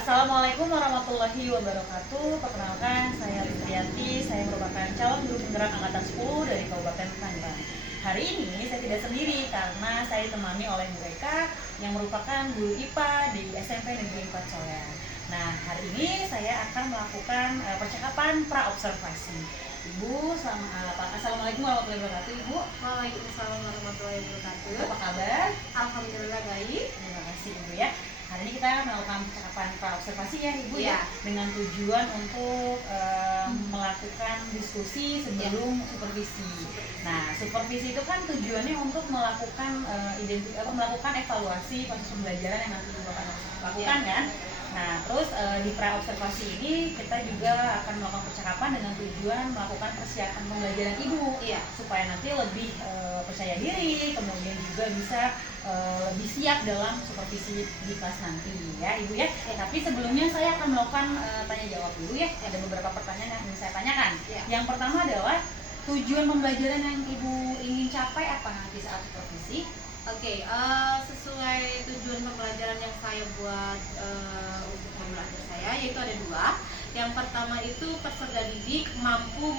Assalamualaikum warahmatullahi wabarakatuh. Perkenalkan, saya Litrianti. Saya merupakan calon guru penggerak angkatan 10 dari Kabupaten Tangerang. Hari ini saya tidak sendiri karena saya ditemani oleh Bu Eka yang merupakan guru IPA di SMP Negeri 4 Soreang. Nah, hari ini saya akan melakukan percakapan pra-observasi. Ibu, Assalamualaikum warahmatullahi wabarakatuh, Ibu. Waalaikumsalam warahmatullahi wabarakatuh. Apa kabar? Alhamdulillah baik. Terima kasih, Ibu ya. Hari ini kita melakukan percakapan pra-observasi ya, Ibu Ya. dengan tujuan untuk melakukan diskusi sebelum supervisi. Nah, supervisi itu kan tujuannya untuk melakukan melakukan evaluasi proses pembelajaran yang nanti Ibu akan lakukan kan. Nah, terus di pra-observasi ini kita juga akan melakukan percakapan dengan tujuan melakukan persiapan pembelajaran Ibu supaya nanti lebih percaya diri, kemudian juga bisa lebih siap dalam supervisi di kelas nanti ya Ibu ya. Tapi sebelumnya saya akan melakukan tanya jawab dulu ya. Ada beberapa pertanyaan yang ingin saya tanyakan. Yang pertama adalah tujuan pembelajaran yang Ibu ingin capai apa nanti saat supervisi? Oke, sesuai tujuan pembelajaran yang saya buat untuk pembelajaran saya, yaitu ada dua. Yang pertama itu peserta didik mampu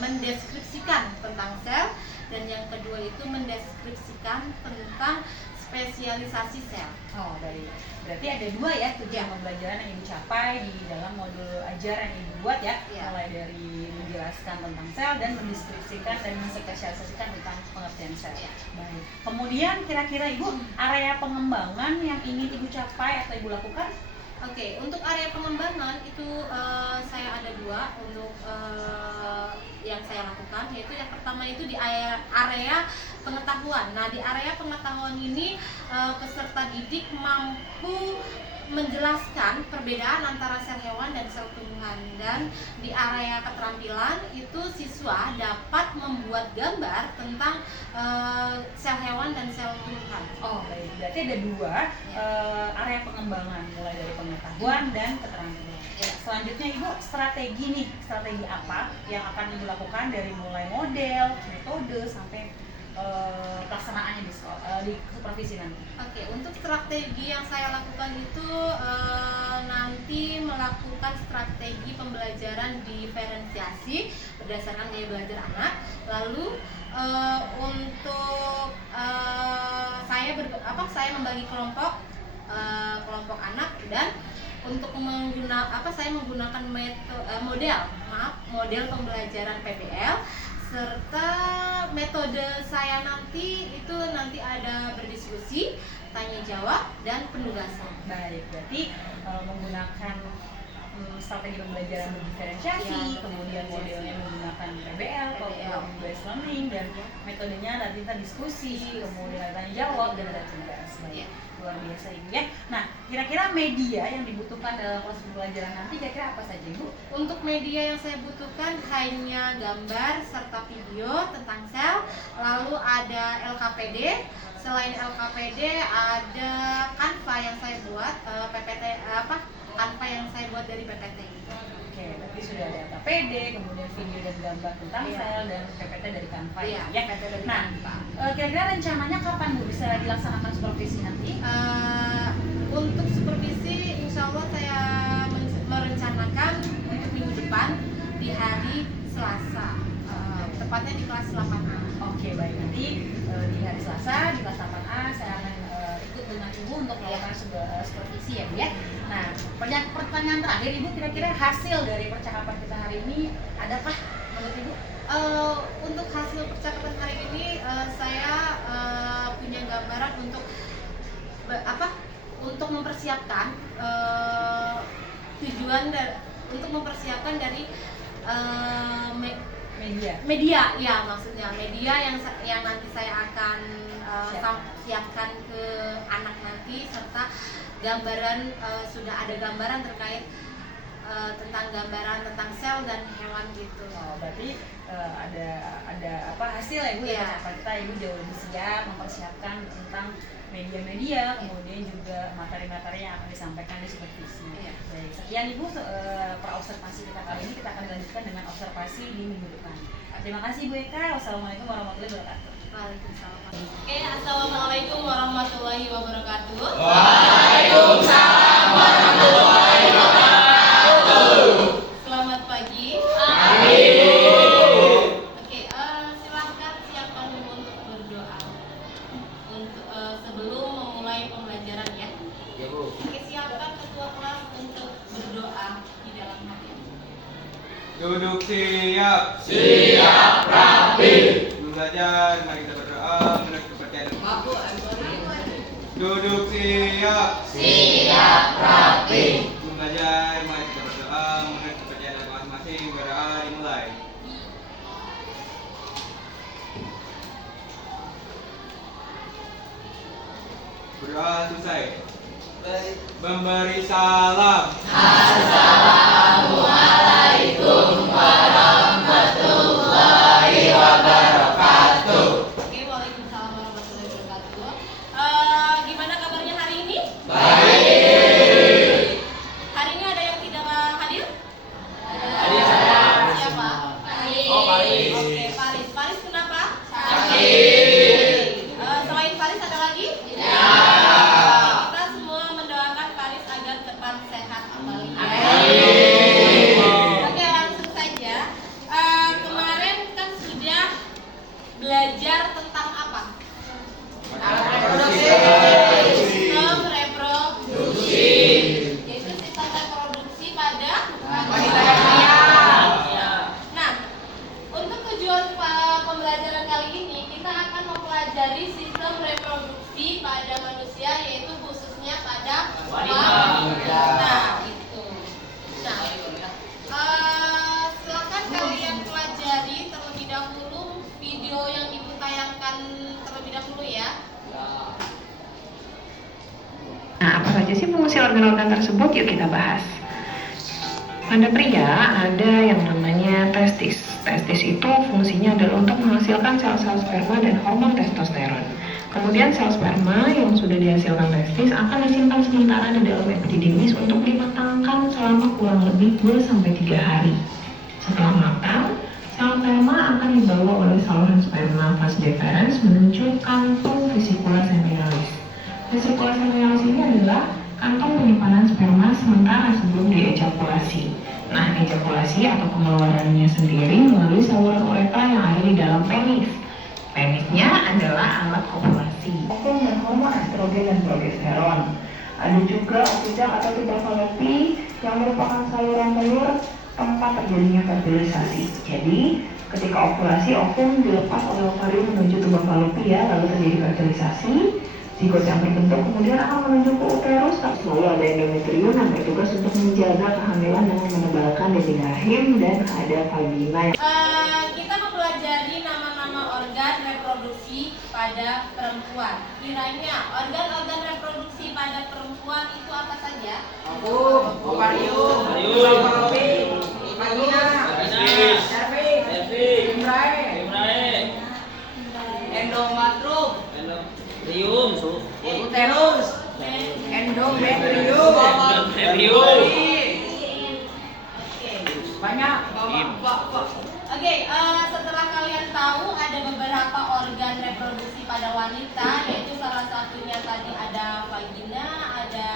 mendeskripsikan tentang sel, dan yang kedua itu mendeskripsikan tentang spesialisasi sel. Oh, baik. Berarti ada dua ya tujuan pembelajaran yang Ibu capai di dalam modul ajar yang Ibu buat ya. Mulai dari menjelaskan tentang sel dan mendeskripsikan dan menspesialisasikan tentang pengertian sel. Baik. Kemudian kira-kira Ibu area pengembangan yang ingin Ibu capai atau Ibu lakukan? Oke, untuk area pengembangan itu saya ada dua untuk yang saya lakukan, yaitu yang pertama itu di area pengetahuan. Nah, di area pengetahuan ini peserta didik mampu menjelaskan perbedaan antara sel hewan dan sel tumbuhan, dan di area keterampilan itu siswa dapat membuat gambar tentang sel hewan dan sel tumbuhan. Oh, baik. Berarti ada dua area pengembangan, mulai dari pengetahuan dan keterampilan. Selanjutnya Ibu, strategi apa yang akan Ibu lakukan dari mulai model, metode sampai pelaksanaannya di sekolah, di supervisi nanti? Oke, untuk strategi yang saya lakukan itu nanti melakukan strategi pembelajaran diferensiasi berdasarkan gaya belajar anak. Lalu untuk saya membagi kelompok anak, dan untuk saya menggunakan model pembelajaran PBL, serta metode saya nanti ada berdiskusi, tanya jawab, dan penugasan. Baik, berarti menggunakan strategi pembelajaran berdiferensiasi, kemudian modelnya menggunakan PBL, problem based learning, dan metodenya nanti kita diskusi, kemudian tanya jawab, dan ada tugas. Baik, luar biasa Ibu ya. Nah, kira-kira media yang dibutuhkan dalam proses pembelajaran nanti kira-kira apa saja Ibu? Untuk media yang saya butuhkan hanya gambar serta video tentang sel, lalu ada LKPD. Selain LKPD ada Canva yang saya buat, Canva yang saya buat dari PPT. Oke, berarti sudah ada LKPD, kemudian video dan gambar tentang sel, dan PPT dari Canva ya. Nah, kira-kira rencananya kapan Bu bisa dilaksanakan supervisi nanti? Untuk supervisi, insya Allah saya merencanakan untuk minggu depan di hari Selasa, tepatnya di kelas 8A. Oke, baik, nanti di hari Selasa di kelas 8A saya akan ikut dengan Ibu untuk melakukan supervisi ya Bu ya. Nah, pertanyaan terakhir Ibu, kira-kira hasil dari percakapan kita hari ini adakah menurut Ibu? Untuk hasil percakapan hari ini saya punya gambaran untuk mempersiapkan untuk mempersiapkan dari media ya, maksudnya media yang nanti saya akan siapkan ke anak nanti, serta gambaran sudah ada gambaran terkait tentang sel dan hewan gitu. Oh, berarti ada hasil ya Bu ya, kita Ibu jauh lebih siap mempersiapkan tentang media-media, kemudian juga materi-materi yang akan disampaikan di supervisi. Baik, sekian Ibu pra-observasi kita kali ini. Kita akan lanjutkan dengan observasi di minggu depan. Terima kasih Bu Eka. Wassalamualaikum warahmatullahi wabarakatuh. Waalaikumsalam. Oke, assalamualaikum warahmatullahi wabarakatuh. Waalaikumsalam warahmatullahi wabarakatuh. Duduk siap. Siap rapi. Sebelum belajar, mari kita berdoa menurut kepercayaan. Duduk siap. Siap rapi. Sebelum belajar, mari kita berdoa menurut kepercayaan agama masing-masing. Berdoa dimulai. Berdoa selesai. Memberi salam. Assalamualaikum warahmatullahi wabarakatuh. Oke, waalaikumsalam warahmatullahi wabarakatuh. Gimana kabarnya hari ini? Baik. Hari ini ada yang tidak hadir? Hadir. Siapa? Oh, Faris. Oke, Faris. Faris kenapa? Sakit. Selain Faris ada lagi? Ya. Kita semua mendoakan Faris agar cepat sehat kembali. Amin. Oke, langsung saja. Kemarin kan sudah belajar tentang apa? Sistem reproduksi. Yaitu sistem reproduksi pada wanita. Nah, untuk tujuan pembelajaran kali ini kita akan mempelajari sistem reproduksi pada manusia, yaitu khususnya pada wanita. Itu. Nah, silakan kalian pelajari terlebih dahulu video yang ibu tayangkan terlebih dahulu ya. Nah, apa saja sih fungsi organ-organ tersebut? Yuk kita bahas. Pada pria ada yang namanya testis. Testis itu fungsinya adalah untuk menghasilkan sel-sel sperma dan hormon testosteron. Kemudian sel sperma yang sudah dihasilkan testis akan disimpan sementara di dalam epididymis untuk dimatangkan selama kurang lebih 2-3 hari. Setelah matang, sel sperma akan dibawa oleh saluran sperma vas deferens menuju kantung vesicula seminalis. Vesicula seminalis ini adalah kantong penyimpanan sperma sementara sebelum diejakulasi. Nah, ejakulasi atau pengeluarannya sendiri melalui saluran uretra yang ada di dalam penis. Penisnya adalah alat kopulasi. Ovum dan hormon estrogen dan progesteron. Ada juga oviduct atau tuba falopi yang merupakan saluran telur tempat terjadinya fertilisasi. Jadi, ketika ovulasi, ovum dilepas oleh ovarium menuju tuba falopi ya, lalu terjadi fertilisasi. Zigot yang terbentuk kemudian akan menuju ke uterus, lalu ada endometrium yang bertugas untuk menjaga kehamilan dengan menebalkan dinding rahim, dan ada vagina. Kita mempelajari nama-nama organ reproduksi pada perempuan. Kiranya organ-organ reproduksi pada perempuan itu apa saja? Ovarium. Vagina. Cervix. Endometrium. Uterus. Endometrium. Banyak. Oke, setelah kalian tahu ada beberapa organ reproduksi pada wanita, yaitu salah satunya tadi ada vagina, ada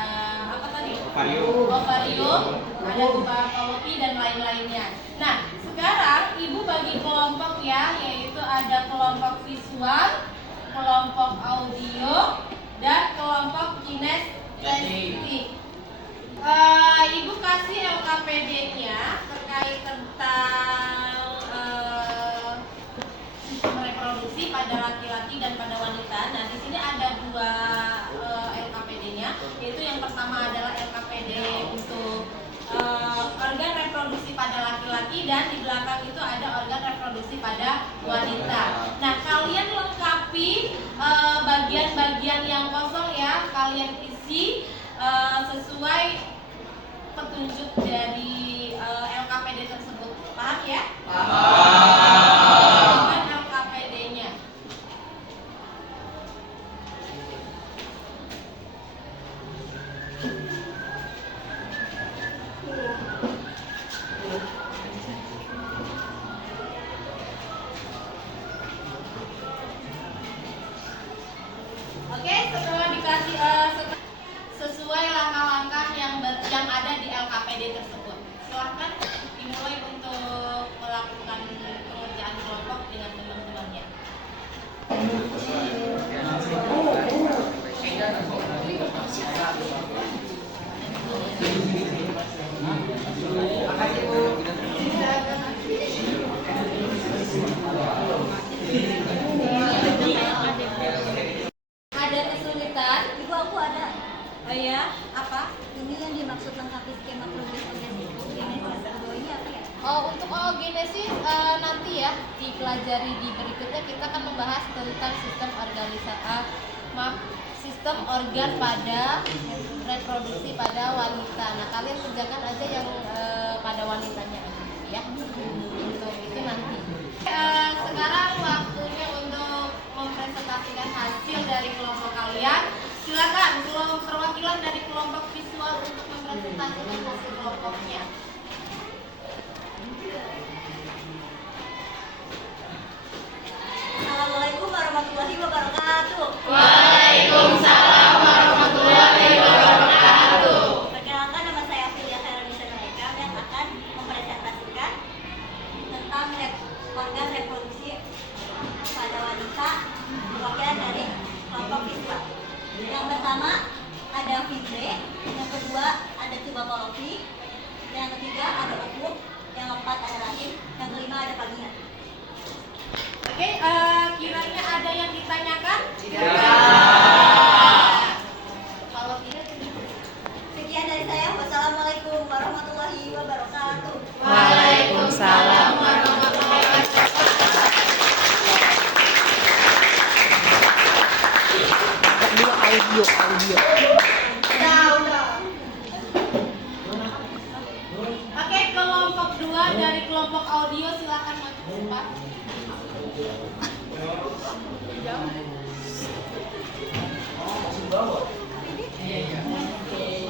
apa tadi? Ovarium, ada tuba falopi dan lain-lainnya. Nah, sekarang ibu bagi kelompok ya, yaitu ada kelompok visual, kelompok audio, dan kelompok kinestetik. Ibu kasih LKPD-nya terkait tentang sistem reproduksi pada laki-laki dan pada wanita. Nah, di sini ada dua LKPD-nya, yaitu yang pertama adalah LKPD untuk organ reproduksi pada laki-laki, dan di belakang itu ada organ reproduksi pada wanita. Nah, kalian lengkapi bagian-bagian yang kosong ya, kalian isi sesuai petunjuk dari LKPD tersebut. Paham ya? Dengan LKPD-nya. Oke, setelah dikasih sesuai langkah oogenesis nanti ya dipelajari di berikutnya kita akan membahas tentang sistem organ pada reproduksi pada wanita. Nah, kalian kerjakan aja yang pada wanitanya ya. Untuk itu nanti. Sekarang waktunya untuk mempresentasikan hasil dari kelompok kalian. Silakan kelompok perwakilan dari kelompok visual untuk mempresentasikan hasil kelompoknya. Assalamualaikum warahmatullahi wabarakatuh. Waalaikumsalam warahmatullahi wabarakatuh. Perkenalkan, nama saya Aprilia Khairunisa Eka yang akan mempresentasikan tentang organ reproduksi pada wanita perwakilan dari kelompok visual. Yang pertama ada fibre, yang kedua ada tuba polopi, yang ketiga ada ovum, yang keempat ada rahim, yang kelima ada vagina. Oke, kiranya ada yang ditanyakan? Kalau tidak, Sekian dari saya. Wassalamualaikum warahmatullahi wabarakatuh. Waalaikumsalam warahmatullahi Oke, kelompok 2 dari kelompok audio silakan maju ke depan.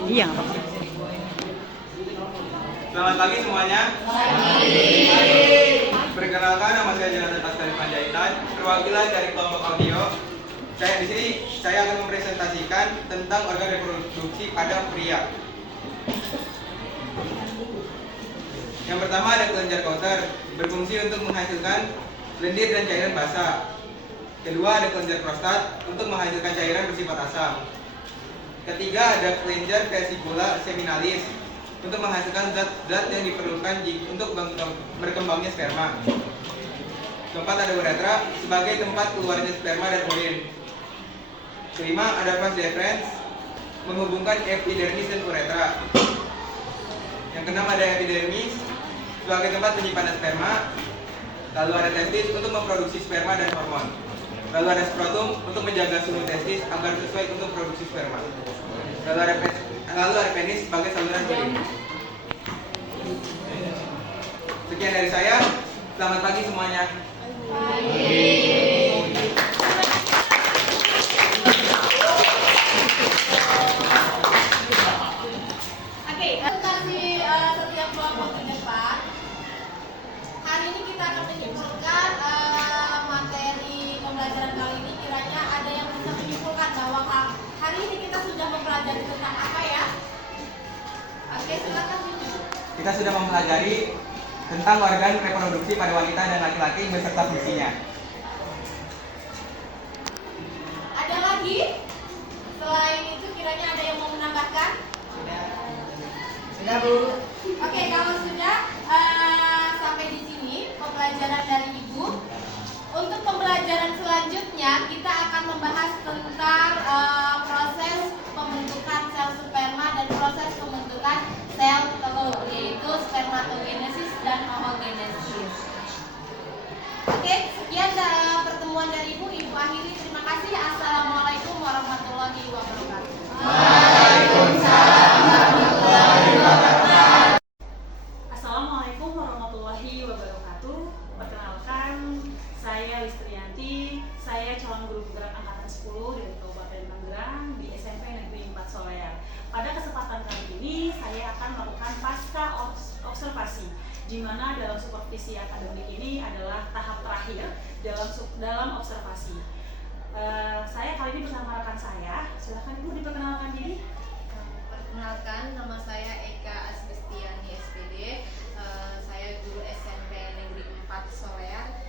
Iya, nggak apa-apa. Selamat pagi semuanya. Perkenalkan, nama saya Jonathan Pascali Panjaitan, perwakilan dari kelompok audio. Di sini saya akan mempresentasikan tentang organ reproduksi pada pria. Yang pertama ada kelenjar Cowter, berfungsi untuk menghasilkan lendir dan cairan basah. Kedua ada kelenjar prostat untuk menghasilkan cairan bersifat asam. Ketiga ada kelenjar vesicula seminalis untuk menghasilkan zat-zat yang diperlukan untuk berkembangnya sperma. Keempat ada uretra sebagai tempat keluarnya sperma dan urin. Kelima ada vas deferens menghubungkan epidermis dan uretra. Yang keenam ada epidermis sebagai tempat penyimpanan sperma. Lalu ada testis untuk memproduksi sperma dan hormon. Lalu ada skrotum untuk menjaga suhu testis agar sesuai untuk produksi sperma. Lalu ada penis sebagai saluran urin. Sekian dari saya. Selamat pagi semuanya. Oke, presentasi setiap kelompok ke depan. Hari ini kita akan menyimpulkan materi pembelajaran kali ini. Kiranya ada yang bisa menyimpulkan bahwa hari ini kita sudah mempelajari tentang apa ya? Oke, silakan. Kita sudah mempelajari tentang organ reproduksi pada wanita dan laki-laki beserta fungsinya. Ada lagi? Selain itu kiranya ada yang mau menambahkan? Sudah, Bu. Oke, kalau sudah sampai di sini pembelajaran dari Ibu. Untuk pembelajaran selanjutnya kita akan membahas tentang proses pembentukan sel sperma dan proses pembentukan sel telur, yaitu spermatogenesis dan oogenesis. Oke, sekian pertemuan dari Ibu. Ibu akhiri, terima kasih. Assalamualaikum warahmatullahi wabarakatuh. Waalaikumsalam warahmatullahi wabarakatuh. Assalamualaikum warahmatullahi wabarakatuh. Perkenalkan, saya Listrianti. Saya calon guru penggerak angkatan 10 dari Kabupaten Tangerang di SMP Negeri 4 Solear. Pada kesempatan kali ini, saya akan melakukan pasca observasi, di mana dalam supervisi akademik ini adalah tahap terakhir dalam observasi. Saya kali ini bersama rekan saya. Silakan Ibu diperkenalkan diri. Perkenalkan, nama saya Eka Asbestiani SPD. Saya guru SMP Negeri 4 Solear.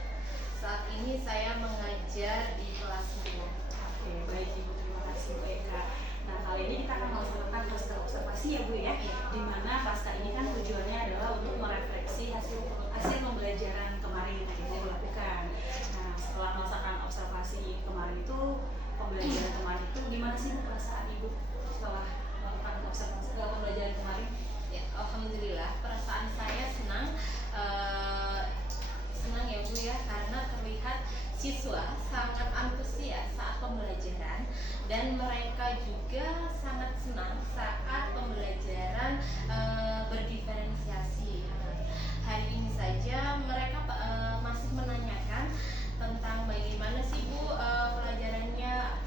Saat ini saya mengajar di kelas 10. Oke, baik Ibu, terima kasih Bu Eka. Nah, kali ini kita akan melaksanakan pasca observasi ya Bu ya, di mana pasca ini kan tujuannya adalah untuk merefleksi hasil pembelajaran kemarin yang Ibu lakukan. Nah, setelah melaksanakan observasi kemarin itu, pembelajaran kemarin itu gimana sih Bu perasaan Ibu setelah melakukan observasi pembelajaran kemarin? Ya, alhamdulillah perasaan saya senang dan mereka juga sangat senang saat pembelajaran berdiferensiasi. Hari ini saja mereka masih menanyakan tentang bagaimana sih Bu pelajarannya,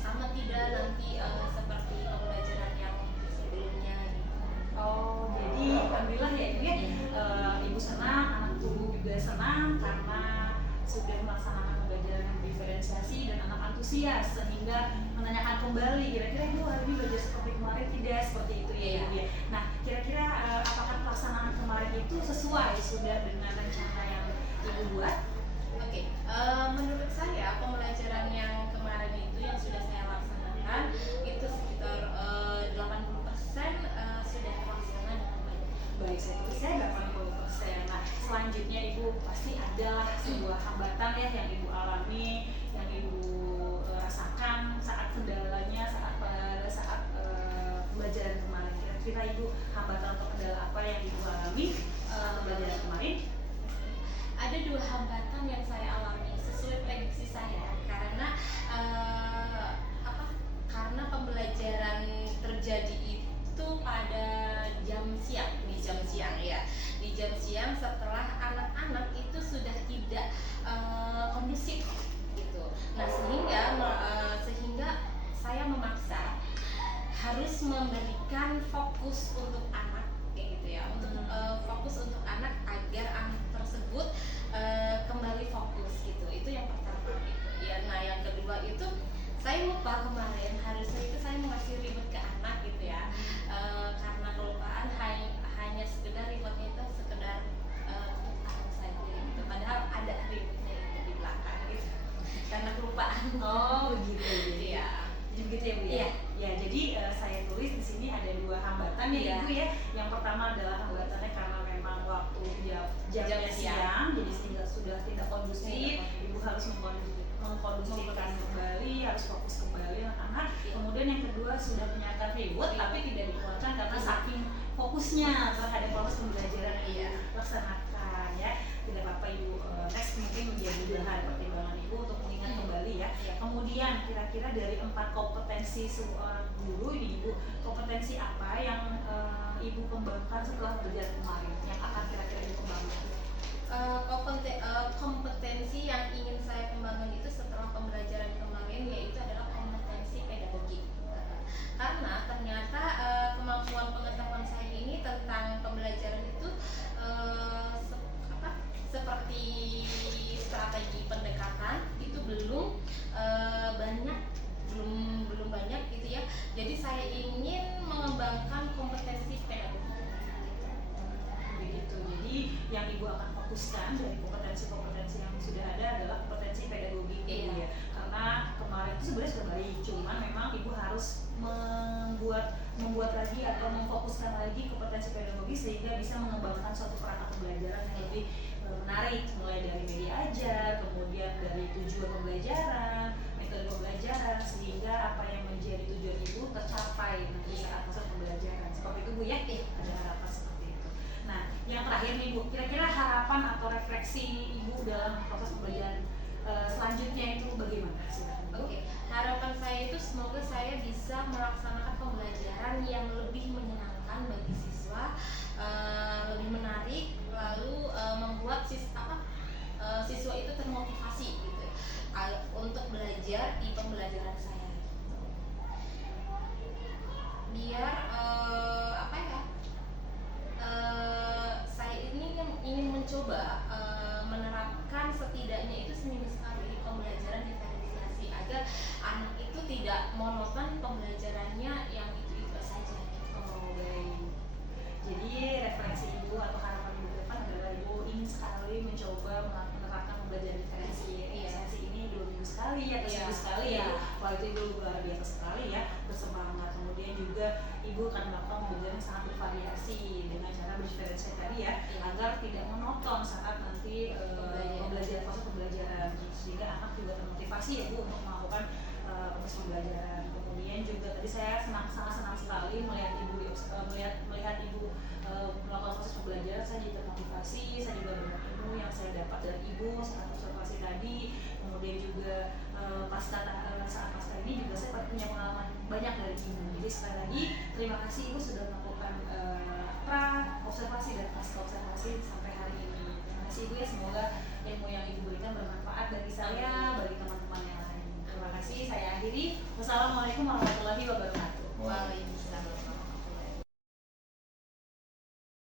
sama tidak nanti seperti pembelajaran yang sebelumnya. Oh, jadi alhamdulillah ya Ibu ya. Ibu senang, anak Ibu juga senang karena sudah melaksanakan pembelajaran yang diferensiasi dan anak antusias sehingga menanyakan kembali kira-kira Ibu hari ini belajar seperti kemarin tidak, seperti itu ya Ibu ya. Nah, kira-kira apakah pelaksanaan kemarin itu sesuai sudah dengan rencana yang Ibu buat? Oke, menurut saya pembelajaran yang kemarin itu yang sudah saya laksanakan itu sekitar 80% sudah terlaksana dengan baik. Baik, saya 80%. Nah, selanjutnya Ibu pasti adalah sebuah hambatan ya yang Ibu alami, yang Ibu rasakan saat kendalanya pada saat pembelajaran kemarin. Kira-kira Ibu hambatan atau kendala apa yang Ibu alami pembelajaran kemarin? Ada 2 hambatan yang saya alami sesuai prediksi saya karena karena pembelajaran terjadi itu pada jam siang, di jam siang ya, di jam siang setelah anak-anak itu sudah tidak kondusif gitu. Nah sehingga saya memaksa harus memberikan fokus untuk anak kayak gitu ya, untuk fokus untuk anak agar anak tersebut kembali fokus gitu. Itu yang pertama gitu ya. Nah yang kedua itu saya lupa kemarin, harusnya itu saya mengasih reward ke anak gitu ya, karena kelupaan hanya sekedar rewardnya itu sekedar utang saja gitu, padahal ada rewardnya itu di belakang gitu karena kelupaan. Oh begitu. Iya. Jadi begitu ya Bu ya. Iya. Ya, jadi saya tulis di sini ada 2 hambatan ya Iya. Ibu ya. Yang pertama adalah hambatannya karena memang waktu jamnya siang, jadi sehingga sudah tidak kondusif. Ibu harus mengkondusifkan kembali, harus fokus kembali anak-anak. Kemudian yang kedua sudah menyiapkan reward tapi tidak dikeluarkan karena saking fokusnya terhadap proses pembelajaran yang dilaksanakan ya. Tidak apa-apa Ibu, next mungkin menjadi bahan pertimbangan Ibu untuk mengingat kembali ya. Kemudian kira-kira dari 4 kompetensi seorang guru ini Ibu, kompetensi apa yang Ibu kembangkan setelah belajar kemarin yang akan kira-kira Ibu kembangkan? Kompetensi yang ingin saya kembangkan itu setelah pembelajaran kemarin yaitu adalah kompetensi pedagogik. Karena ternyata kemampuan pengetahuan saya ini tentang pembelajaran itu seperti strategi pendekatan itu belum banyak gitu ya. Jadi saya ingin mengembangkan kompetensi pedagogik. Begitu. Jadi yang Ibu akan fokuskan dari kompetensi-kompetensi yang sudah ada adalah kompetensi pedagogik ya. Karena kemarin itu sebenarnya sudah baik, cuman memang Ibu harus membuat lagi atau memfokuskan lagi kompetensi pedagogis sehingga bisa mengembangkan suatu perangkat pembelajaran yang lebih menarik, mulai dari media ajar, kemudian dari tujuan pembelajaran, metode pembelajaran, sehingga apa yang menjadi tujuan Ibu tercapai nanti saat masa pembelajaran. Seperti itu Bu ya? Ada harapan seperti itu. Nah, yang terakhir nih Bu, kira-kira harapan atau refleksi Ibu dalam proses pembelajaran selanjutnya itu bagaimana? Oke, harapan saya itu semoga saya bisa melaksanakan pembelajaran yang lebih menyenangkan bagi siswa, lebih menarik, lalu membuat siswa itu termotivasi gitu untuk belajar di pembelajaran saya. Biar saya ini ingin mencoba menerapkan setidaknya itu seminggu sekali pembelajaran diferensiasi agar anak itu tidak monoton pembelajarannya yang itu saja. Oh baik. Jadi refleksi Ibu atau harapan Ibu ke depan adalah Ibu ingin sekali mencoba menerapkan pembelajaran diferensiasi ini 2 minggu sekali atau seminggu sekali ya. Wah itu Ibu luar biasa sekali ya, bersemangat. Kemudian juga Ibu akan melakukan pembelajaran yang sangat bervariasi dengan cara berdiferensiasi tadi ya, agar tidak monoton saat nanti proses pembelajaran, sehingga anak juga termotivasi ya Bu untuk melakukan proses pembelajaran. Kemudian juga tadi saya sangat senang sekali melihat Ibu melihat Ibu melakukan proses pembelajaran. Saya juga termotivasi, saya juga banyak ilmu ilmu yang saya dapat dari ibu saat observasi tadi, kemudian juga saat pasca ini juga saya punya pengalaman banyak dari ibu. Jadi sekali lagi terima kasih ibu sudah melakukan pra observasi dan pasca observasi sampai hari ini. Terima kasih ibu ya, semoga ilmu yang ibu berikan bermanfaat bagi saya, bagi teman-teman yang lain. Terima kasih, saya akhiri. Wassalamualaikum warahmatullahi wabarakatuh. Waalaikumsalam.